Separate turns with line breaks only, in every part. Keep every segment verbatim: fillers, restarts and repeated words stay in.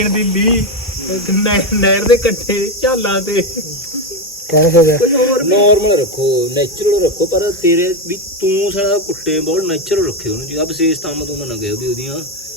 ਦਿੱਲੀ ਨਹਿਰ ਦੇ ਕੰਢੇ ਝਾਲਾਂ ਤੇ
ਨੋਰਮਲ ਰੱਖੋ, ਨੈਚੁਰਲ ਰੱਖੋ, ਪਰ ਤੇਰੇ ਵੀ ਤੂੰ ਸਾਰਾ ਕੁੱਟੇ ਬਹੁਤ ਨੈਚੁਰਲ ਰੱਖੇ ਉਹਨੂੰ ਜੀ। ਆ ਵਿਸ਼ੇਸ਼ ਕੰਮ ਤੋਂ ਨਾ ਗਏ ਉਹਦੀ ਉਹਦੀਆਂ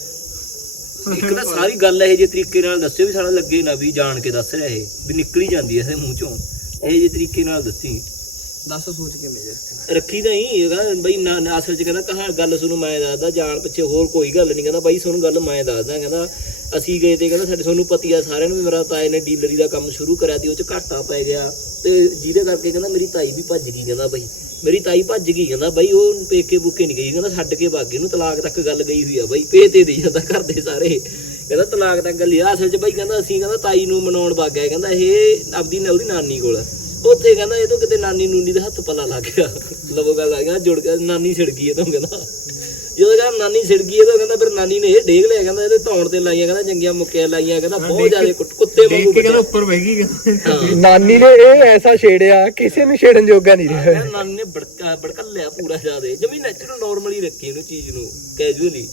ਇੱਕ ਤਾਂ ਸਾਰੀ ਗੱਲ ਇਹ ਜਿਹੇ ਤਰੀਕੇ ਨਾਲ ਦੱਸਿਓ ਵੀ ਸਾਡਾ ਲੱਗੇ ਨਾ ਵੀ ਜਾਣ ਕੇ ਦੱਸ ਰਿਹਾ ਇਹ ਵੀ ਨਿਕਲੀ ਜਾਂਦੀ ਐ ਇਹਦੇ ਮੂੰਹ ਚੋਂ। ਇਹ ਜਿਹੇ ਤਰੀਕੇ ਨਾਲ ਦੱਸੀ,
ਦੱਸ ਸੋਚ ਕੇ ਮੇਰੇ
ਰੱਖੀ ਤਾਂ ਹੀ ਹੈਗਾ ਬਈ ਨਾ ਅਸਲ ਚ ਕਹਿੰਦਾ ਕਹਾ ਗੱਲ ਸੁਣੋ ਮੈਂ ਦੱਸਦਾ, ਜਾਣ ਪਿੱਛੇ ਹੋਰ ਕੋਈ ਗੱਲ ਨਹੀਂ। ਕਹਿੰਦਾ ਬਾਈ ਤੁਹਾਨੂੰ ਗੱਲ ਮੈਂ ਦੱਸਦਾ, ਕਹਿੰਦਾ ਅਸੀਂ ਗਏ ਤੇ ਕਹਿੰਦਾ ਸਾਡੇ ਤੁਹਾਨੂੰ ਪਤੀ ਆ ਸਾਰਿਆਂ ਨੂੰ ਵੀ ਮੇਰਾ ਤਾਏ ਨੇ ਡੀਲਰੀ ਦਾ ਕੰਮ ਸ਼ੁਰੂ ਕਰਿਆ ਤੇ ਉਹ ਚ ਘਾਟਾ ਪੈ ਗਿਆ ਤੇ ਜਿਹਦੇ ਕਰਕੇ ਕਹਿੰਦਾ ਮੇਰੀ ਤਾਈ ਵੀ ਭੱਜ ਗਈ। ਕਹਿੰਦਾ ਬਾਈ ਮੇਰੀ ਤਾਈ ਭੱਜ ਗਈ, ਕਹਿੰਦਾ ਬਾਈ ਉਹ ਪੇਕੇ ਬੁੱਕੇ ਨਹੀਂ ਗਈ, ਕਹਿੰਦਾ ਛੱਡ ਕੇ ਬਾਗੇ ਨੂੰ ਤਲਾਕ ਤੱਕ ਗੱਲ ਗਈ ਹੋਈ ਆ ਬਾਈ, ਪੇ ਤੇ ਦੇ ਜਾਂਦਾ ਘਰ ਦੇ ਸਾਰੇ। ਕਹਿੰਦਾ ਤਲਾਕ ਤੱਕ ਗੱਲ ਆ ਅਸਲ ਚ ਬਾਈ। ਕਹਿੰਦਾ ਅਸੀਂ ਕਹਿੰਦਾ ਤਾਈ ਨੂੰ ਮਨਾਉਣ ਵਗ ਗਏ, ਕਹਿੰਦਾ ਇਹ ਆਪਦੀ ਉਹਦੀ ਨਾਨੀ ਕੋਲ ਉੱਥੇ ਕਹਿੰਦਾ ਇਹ ਤੋਂ ਕਿਤੇ ਨਾਨੀ ਨੂਨੀ ਦੇ ਹੱਥ ਪਲਾ ਲੱਗ ਗਿਆ। ਲਵੋ ਗੱਲ ਆ ਗਿਆ ਜੁੜ ਗਿਆ, ਨਾਨੀ ਛਿੜ ਗਈ ਇਹ ਤੋਂ। ਕਹਿੰਦਾ ਜਦੋਂ ਕਹਿੰਦਾ ਨਾਨੀ ਛਿੜ ਗਈ ਇਹ ਤੋਂ ਕਹਿੰਦਾ ਫਿਰ ਨਾਨੀ ਨੇ ਇਹ ਡੇਗ ਲਿਆ, ਕਹਿੰਦਾ ਇਹਦੇ ਧੌਣ ਤੇ ਲਾਈਆਂ, ਕਹਿੰਦਾ ਚੰਗੀਆਂ ਮੁੱਕੀਆਂ ਲਾਈਆਂ, ਕਹਿੰਦਾ ਬਹੁਤ ਜ਼ਿਆਦਾ ਕੁੱਤੇ ਵਾਂਗੂ
ਕਹਿੰਦਾ ਉੱਪਰ ਬਹਿ ਗਈ।
ਨਾਨੀ ਨੇ ਇਹ ਐਸਾ ਛੇੜਿਆ ਕਿਸੇ ਨੂੰ ਛੇੜਨ ਜੋਗਾ ਨਹੀਂ ਰਿਹਾ।
ਨਾਨੀ ਨੇ ਬੜਕਾ ਬੜਕਾ ਲਿਆ ਪੂਰਾ ਜ਼ਿਆਦਾ, ਜਮੀ ਨੈਚੁਰਲ ਨੋਰਮਲੀ ਰੱਖੀ ਉਹਨੂੰ ਚੀਜ਼ ਨੂੰ, ਕੈਜੂਅਲੀ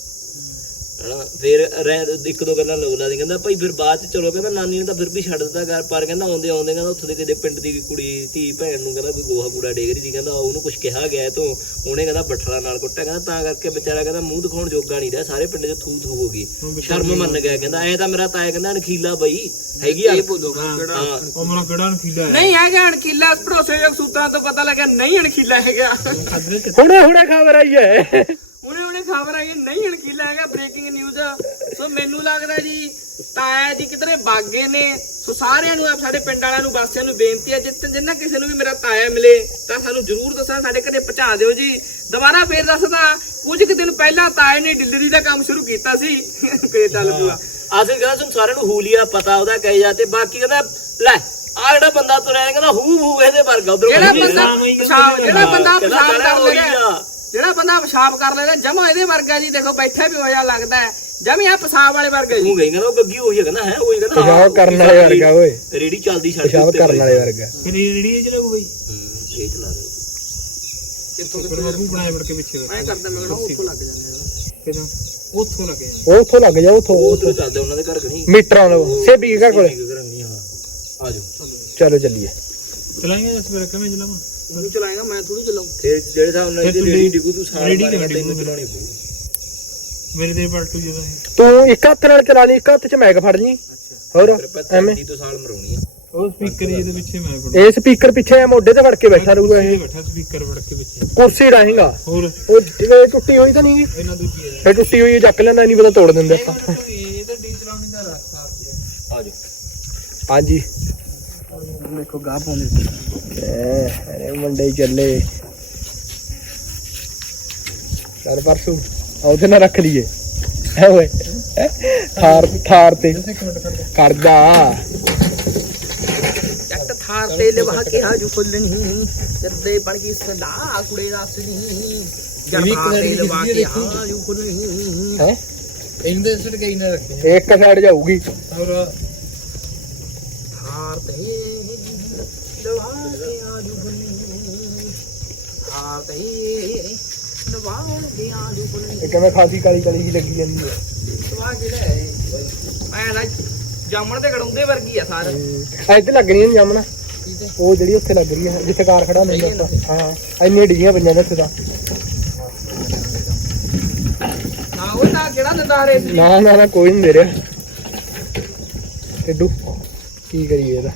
ਹਨਾ। ਫਿਰ ਇੱਕ ਦੋ ਗੱਲਾਂ ਲੋਕ ਲਾ ਦੇ, ਕਹਿੰਦਾ ਭਾਈ ਫਿਰ ਬਾਅਦ ਚ ਚਲੋ ਕਹਿੰਦਾ ਨਾਨੀ ਨੇ ਤਾਂ ਫਿਰ ਵੀ ਛੱਡ ਦਿੱਤਾ ਘਰ, ਪਰ ਕਹਿੰਦਾ ਆਉਂਦੇ ਆਉਂਦੇ ਕਹਿੰਦਾ ਉੱਥੋਂ ਦੇ ਕਿਤੇ ਪਿੰਡ ਦੀ ਕੁੜੀ ਧੀ ਭੈਣ ਨੂੰ ਕਹਿੰਦਾ ਕੋਈ ਗੋਹਾ ਕੂੜਾ ਡੇਗ ਰਹੀ ਸੀ, ਕਹਿੰਦਾ ਉਹਨੂੰ ਕੁਛ ਕਿਹਾ ਗਿਆ ਤੋਂ ਉਹਨੇ ਕਹਿੰਦਾ ਬੱਠਲਾ ਨਾਲ ਕੁੱਟਿਆ, ਕਹਿੰਦਾ ਤਾਂ ਕਰਕੇ ਵਿਚਾਰਾ ਕਹਿੰਦਾ ਮੂੰਹ ਦਿਖਾਉਣ ਜੋਗਾ ਨਹੀਂ ਰਿਹਾ, ਸਾਰੇ ਪਿੰਡ ਚ ਥੂ ਥੂ ਹੋ ਗਈ, ਸ਼ਰਮ ਮੰਨ ਗਿਆ। ਕਹਿੰਦਾ ਐ ਤਾਂ ਮੇਰਾ ਤਾਇਆ ਕਹਿੰਦਾ ਅਣਖੀਲਾ ਬਈ ਹੈਗੀ ਆ,
ਉਮਰ ਕਿਹੜਾ ਅਣਖੀਲਾ
ਨਹੀਂ ਹੈਗਾ ਅਣਖੀਲਾ, ਭਰੋਸੇਯੋਗ ਸੂਤਰਾਂ ਤੋਂ ਪਤਾ ਲੱਗਿਆ ਨਹੀਂ ਅਣਖੀਲਾ ਹੈਗਾ।
ਹੁਣੇ ਹੁਣੇ ਖਬਰ ਆਈ ਹੈ,
ਹੁਣੇ ਹੁਣੇ ਖਬਰ ਆਈ ਨਹੀਂ ਅਣਖੀਲਾ ਹੈਗਾ, ਬ੍ਰੇਕਿੰਗ ਨਿਊਜ਼। ਸੋ ਮੈਨੂੰ ਲੱਗਦਾ ਜੀ ਤਾਇਆ ਜੀ ਕਿਧਰੇ ਬਾਗੇ ਨੇ। ਸੋ ਸਾਰਿਆਂ ਨੂੰ ਸਾਡੇ ਪਿੰਡ ਵਾਲਿਆਂ ਨੂੰ ਵਾਸੀਆਂ ਨੂੰ ਬੇਨਤੀ ਹੈ, ਜਿੱਥੇ ਜਿੰਨਾ ਕਿਸੇ ਨੂੰ ਵੀ ਮੇਰਾ ਤਾਇਆ ਮਿਲੇ ਤਾਂ ਸਾਨੂੰ ਜ਼ਰੂਰ ਦੱਸਣਾ, ਸਾਡੇ ਘਰੇ ਪਹੁੰਚਾ ਦਿਓ ਜੀ। ਦੁਬਾਰਾ ਫੇਰ ਦੱਸਦਾ, ਕੁਝ ਕੁ ਦਿਨ ਪਹਿਲਾਂ ਤਾਏ ਨੇ ਡਿਲੀਵਰੀ ਦਾ ਕੰਮ ਸ਼ੁਰੂ ਕੀਤਾ ਸੀ, ਫੇਰ ਚੱਲ ਪੂਆ।
ਅਸੀਂ ਕਹਿੰਦਾ ਤੁਹਾਨੂੰ ਸਾਰਿਆਂ ਨੂੰ ਹੂਲੀਆ ਪਤਾ ਉਹਦਾ ਕਹੇ ਜਾ, ਤੇ ਬਾਕੀ ਕਹਿੰਦਾ ਲੈ ਆ ਜਿਹੜਾ ਬੰਦਾ ਤੁਰਿਆ ਕਹਿੰਦਾ ਹੂ ਹੂ ਇਹਦੇ ਵਰਗਾ ਉਧਰ
ਜਿਹੜਾ ਬੰਦਾ ਪਿਸ਼ਾਬ ਜਿਹੜਾ ਬੰਦਾ ਪਿਸ਼ਾਬ ਕਰ ਲੈਗਾ ਜਿਹੜਾ ਬੰਦਾ ਪਿਸ਼ਾਬ ਕਰ ਲੈਂਦਾ ਜਮਾ ਇਹਦੇ ਵਰਗਾ ਜੀ। ਦੇਖੋ ਬੈਠਾ ਵੀ ਹੋਇਆ ਲੱਗਦਾ ਹੈ ਜਮੀ ਆ ਪਿਸ਼ਾਬ ਵਾਲੇ ਵਰਗਾ ਜੀ।
ਤੂੰ ਗਈ ਕਹਿੰਦਾ ਉਹ ਗੱਗੀ ਹੋਈ ਹੈ, ਕਹਿੰਦਾ ਹੈ ਉਹ ਕਹਿੰਦਾ
ਪਿਸ਼ਾਬ ਕਰਨ ਵਾਲੇ ਵਰਗਾ ਓਏ,
ਰੇੜੀ ਚੱਲਦੀ ਛੱਡ
ਪਿਸ਼ਾਬ ਕਰਨ ਵਾਲੇ ਵਰਗਾ।
ਫਿਰ ਰੇੜੀ ਚਲਾਉ ਬਈ,
ਇਹ ਚਲਾ ਦੇ
ਕਿੱਥੋਂ
ਫਿਰ ਬਾਬੂ ਬਣਾਏ ਵੜ ਕੇ ਪਿੱਛੇ
ਮੈਂ ਕਰਦਾ, ਮੈਂ ਕਹਿੰਦਾ ਉੱਥੋਂ ਲੱਗ ਜਾਂਦੇ
ਕਿਦੋਂ ਉੱਥੋਂ ਲੱਗੇ ਜਾਂਦੇ,
ਉਹ ਉੱਥੋਂ ਲੱਗ ਜਾ, ਉੱਥੋਂ
ਉਧਰ ਚੱਲਦੇ ਉਹਨਾਂ ਦੇ ਘਰ ਨਹੀਂ
ਮੀਟਰਾਂ ਦਾ ਸੇਬੀ ਘਰ ਕੋਲੇ।
ਆ ਜਾਓ
ਚਲੋ ਚੱਲੀਏ।
ਚਲਾਏਂਗੇ ਜਸ ਫਿਰ ਕਿਵੇਂ ਚਲਾਵਾਂ,
ਨਹੀਂ ਚਲਾਏਗਾ ਮੈਂ ਥੋੜੀ ਚਲਾਉਂ।
ਫਿਰ ਜਿਹੜੇ ਹਿਸਾਬ ਨਾਲ ਇਹਦੀ ਰੇੜੀ ਡਿੱਗੂ ਤੂੰ ਸਾਰਾ
ਰੇੜੀ
ਤੈਨੂੰ
ਕਿਵੇਂ
ਚਲਾਉਣੀ ਪਊ।
ਮੇਰੇ ਤੇ ਪਲਟੂ ਜਦੋਂ
ਤੂੰ ਇੱਕ ਹੱਥ ਨਾਲ ਚਲਾ ਲਈ, ਇੱਕ ਹੱਥ ਚ ਮੈਗ ਫੜ ਲਈ। ਹੋਰ ਐਵੇਂ
ਤੋਂ ਸਾਲ ਮਰਾਉਣੀ ਆ
ਉਹ ਸਪੀਕਰ ਜਿਹਦੇ ਪਿੱਛੇ ਮੈਂ ਫੜ
ਇਹ ਸਪੀਕਰ ਪਿੱਛੇ ਮੋਢੇ ਤੇ ਵੜ ਕੇ ਬੈਠਾ ਰਹੂਗਾ ਇਹ,
ਬੈਠਾ ਸਪੀਕਰ ਵੜ ਕੇ ਪਿੱਛੇ
ਕੁਰਸੀ ਡਾਹੇਗਾ।
ਹੋਰ
ਉਹ ਜਿਵੇਂ ਟੁੱਟੀ ਹੋਈ ਤਾਂ ਨਹੀਂ
ਇਹਨਾਂ ਦੂਜੀ ਹੈ
ਫੇ ਟੁੱਟੀ ਹੋਈ ਚੱਕ ਲੈਂਦਾ, ਨਹੀਂ ਪਤਾ ਤੋੜ ਦਿੰਦੇ ਆਪਾਂ।
ਇਹ ਤਾਂ ਡੀ ਚਲਾਉਣੀ ਦਾ ਰਸਤਾ
ਆ ਜਾਓ।
ਹਾਂਜੀ
ਦੇਖੋ ਗਾਹ ਪਾਉਂਦੇ
ਅਰੇ ਮੁੰਡੇ ਚੱਲੇ ਸਰ ਪਰਸੂ ਉਹਦੇ ਨਾਲ ਰੱਖ ਲਈਏ ਹੈ ਓਏ, ਥਾਰ ਥਾਰ ਤੇ ਕਰਦਾ
ਜੱਟ ਥਾਰ ਤੇ ਲਵਾ ਕੇ ਹਾਜੂ ਖੁੱਲਣੀ ਜੱਦੇ ਬਣ ਗਈ ਸਦਾ ਕੁੜੇ ਰਸਨੀ ਜੱਟ ਤੇ ਲਵਾ ਕੇ ਹਾਜੂ ਖੁੱਲਣੀ
ਹੈ।
ਇਹਦੇ ਸੜ ਕੇ ਨਾ ਰੱਖੇ
ਇੱਕ ਸਾਈਡ ਜਾਊਗੀ।
ਹੋਰ
ਥਾਰ ਤੇ ਲਵਾ ਕੇ ਹਾਜੂ ਖੁੱਲਣੀ ਥਾਰ ਤੇ ਲਵਾ ਕੇ ਹਾਜੂ ਖੁੱਲਣੀ।
ਇਹ ਕਿਵੇਂ ਖਾਸੀ ਕਾਲੀ ਕਾਲੀ ਜੀ ਲੱਗੀ ਜਾਂਦੀ ਹੈ।
ਲਵਾ ਕੇ ਲੈ ਐ ਨਾ ਜਾਮਣ ਤੇ ਗੜਾਉਂਦੇ ਵਰਗੀ ਆ ਸਾਰ।
ਆ ਇੱਥੇ ਲੱਗ ਰਹੀਆਂ ਜਾਮਣਾ, ਉਹ ਜਿਹੜੀ ਉੱਥੇ ਲੱਗ ਰਹੀ ਹੈ ਜਿੱਥੇ ਕਾਰ ਖੜਾ ਹੁੰਦਾ ਆਪਾਂ। ਹਾਂ ਇੰਨੀਆਂ ਡਿੱਗੀਆਂ ਪਈਆਂ ਨੇ ਉੱਥੇ ਤਾਂ।
ਹਾਂ ਉਹ ਤਾਂ ਕਿਹੜਾ ਦਿੰਦਾ ਰੇਸ
ਨਾ ਨਾ ਨਾ ਕੋਈ ਨਹੀਂ ਦੇ ਰਿਹਾ। ਕਿੱਡੂ ਕੀ ਕਰੀਏ ਇਹਦਾ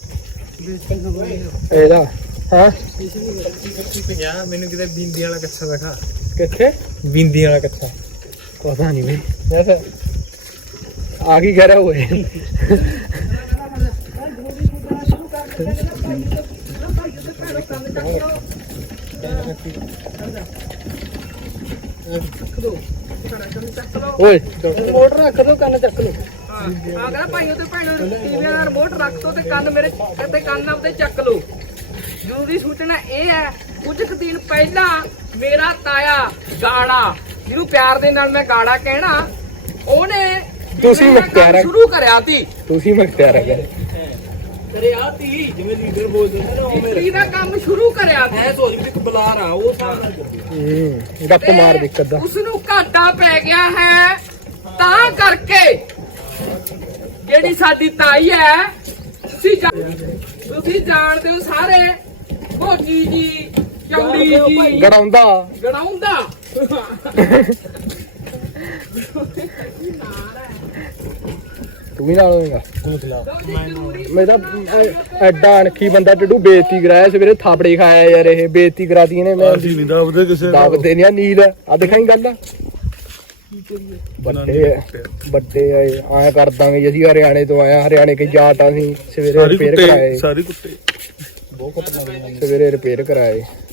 ਇਹਦਾ ਹਾਂ
ਪੰਜਾਹ ਮੈਨੂੰ ਕਿਤੇ ਬਿੰਦੀ ਵਾਲਾ ਕੱਛਾ ਦਿਖਾ,
ਕਿੱਥੇ
ਬਿੰਦੀ ਵਾਲਾ ਕੱਛਾ
ਪਤਾ ਨਹੀਂ ਬਈ ਵੈਸੇ ਆ ਕੀ ਕਹਿ ਰਿਹਾ ਹੋਏ। ਓਏ ਮੋਟਰ ਰੱਖ ਦੋ, ਕੰਨ ਚੱਕ ਲੋ।
ਆ ਕਹਿੰਦਾ ਭਾਈ ਉਹਦੇ ਭੈਣ ਨੂੰ ਟੀਵੀ ਦਾ ਰਿਮੋਟ ਰੱਖ ਦੋ ਤੇ ਕੰਨ ਮੇਰੇ ਤੇ ਕੰਨ ਆਪਦੇ ਚੱਕ ਲੋ। ਜ਼ਰੂਰੀ ਸੂਚਨਾ ਇਹ ਹੈ, ਕੁਝ ਕੁ ਦਿਨ ਪਹਿਲਾਂ ਮੇਰਾ ਤਾਇਆ ਗਾੜਾ, ਜਿਹਨੂੰ ਪਿਆਰ ਦੇ ਨਾਲ ਮੈਂ ਗਾੜਾ ਕਹਿਣਾ, ਉਹਨੇ
ਤੁਸੀਂ ਮੁਖਤਿਆਰ
ਸ਼ੁਰੂ ਕਰਿਆ ਸੀ।
ਤੁਸੀਂ ਮੁਖਤਿਆਰ ਹੈ
ਕਰਿਆ ਤੀ ਜਿਵੇਂ ਲੀਡਰ ਬੋਲਦੇ ਨੇ ਨਾ ਉਹ
ਇਸਤਰੀ ਦਾ ਕੰਮ ਸ਼ੁਰੂ ਕਰਿਆ ਸੀ।
ਮੈਂ ਸੋਚ ਵੀ ਇੱਕ ਬੁਲਾਰ ਆ ਉਹ ਸਾਹ ਨਾਲ ਕਰਦੀ
ਹੂੰ ਗੱਪ ਮਾਰ ਦੇ ਕੱਦਾ।
ਉਸ ਨੂੰ ਘਾਟਾ ਪੈ ਗਿਆ ਹੈ ਤਾਂ ਕਰਕੇ ਜਿਹੜੀ ਸਾਡੀ ਤਾਈ ਹੈ ਤੁਸੀਂ ਜਾਣ- ਤੁਸੀਂ ਜਾਣਦੇ ਹੋ ਸਾਰੇ ਭੋਜੀ ਜੀ ਚੌੜੀ ਜੀ
ਗੜਾਉਂਦਾ
ਗੜਾਉਂਦਾ
ਤੂੰ ਵੀ ਨਾਲ ਹੋਵੇਂਗਾ
ਜ਼ਰੂਰੀ
ਮੈਂ ਤਾਂ ਐ- ਐਡਾ ਅਣਖੀ ਬੰਦਾ ਟੱਡੂ ਬੇਇੱਜ਼ਤੀ ਕਰਾਇਆ ਸਵੇਰੇ ਥਾਪੜੇ ਖਾਇਆ ਯਾਰ ਇਹ ਬੇਇੱਜ਼ਤੀ ਕਰਾਤੀ ਇਹਨੇ ਮੈਂ
ਅਸੀਂ ਨਹੀਂ ਦੱਬਦੇ ਕਿਸੇ ਦਾ
ਦੱਬਦੇ ਨਹੀਂ ਆ ਨੀਲ ਆ ਦਿਖਾਈ ਗੱਲ ਵੱਡੇ ਆ, ਵੱਡੇ ਆਏ ਆਇਆ ਕਰ ਦਾਂਗੇ ਜੀ ਅਸੀਂ ਹਰਿਆਣੇ ਤੋਂ ਆਇਆ ਹਰਿਆਣੇ ਕੇ ਜਾਟ ਆ ਅਸੀਂ ਸਵੇਰੇ
ਸਾਰੀ
ਰਿਪੇਅਰ
ਕੁੱਤੇ
ਕਰਾਏ
ਸਾਰੀ ਕੁੱਤੇ
ਸਵੇਰੇ ਰਿਪੇਅਰ ਕਰਾਏ